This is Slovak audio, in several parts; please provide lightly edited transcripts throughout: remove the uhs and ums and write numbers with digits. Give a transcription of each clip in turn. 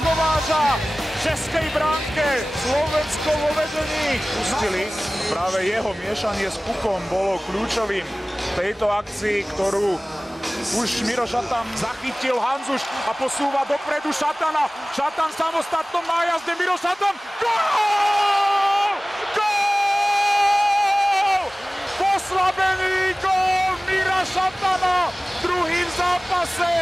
Kováča v českej bránke. Slovensko vo vedení. Pustili. Práve jeho miešanie s pukom bolo kľúčovým v tejto akcii, ktorú už Miro Šatan zachytil. Hanzuš a posúva dopredu Šatana. Šatan v samostatnom nájazde. Miro Šatan. Gól! Gól! Poslabený gól Mira Šatana v druhým zápase.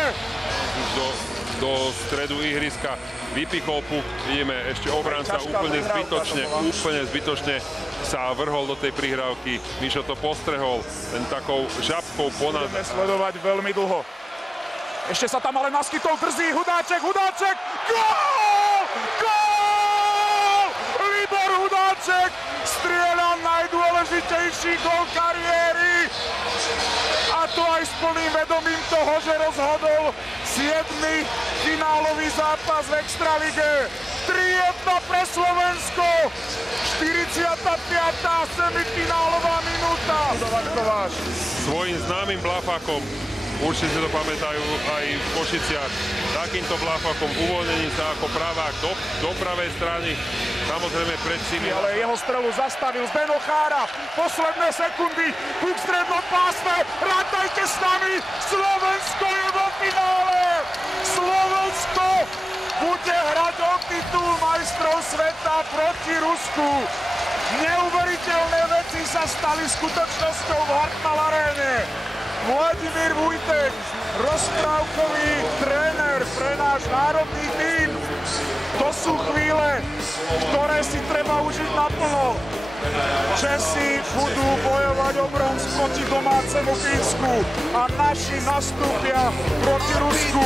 Do stredu ihriska vypichol puk, vidíme ešte obranca úplne zbytočne sa vrhol do tej prihrávky. Mišo to postrehol, len takou žabkou ponad. Budeme sledovať veľmi dlho. Ešte sa tam ale naskytol drzý Hudáček. Gól! Gól! Libor Hudáček strieľa najdôležitejší gól kariéry. A to aj s plným vedomím toho, že rozhodol 7. finálový zápas v Extralige. 3-1 pre Slovensko. 45. semifinálová minúta. Kováč. Svojím známym bláfakom, určite si to pamätajú aj v Košiciach, takýmto bláfakom uvoľnení sa ako pravák do pravej strany, samozrejme pred Simi. Ale jeho strelu zastavil Zdeno Chára. Posledné sekundy, puk strednom pásme. Rátajte s nami, Slovensko je vo finále. Slovensko bude hrať o titul majstrov sveta proti Rusku. Neuveriteľné veci sa stali skutočnosťou v Hartwall Aréne. Vladimír Vujtek, rozprávkový tréner pre náš národný tím. To sú chvíle, ktoré si treba užiť naplno. Česi budú bojovať o bronz proti domácemu Fínsku a naši nastúpia proti Rusku,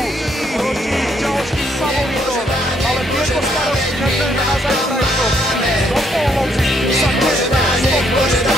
proti ďalším favoritom. Ale tieto starosti nebudeme na zajtrajšok. Do polnoci sa tešíme.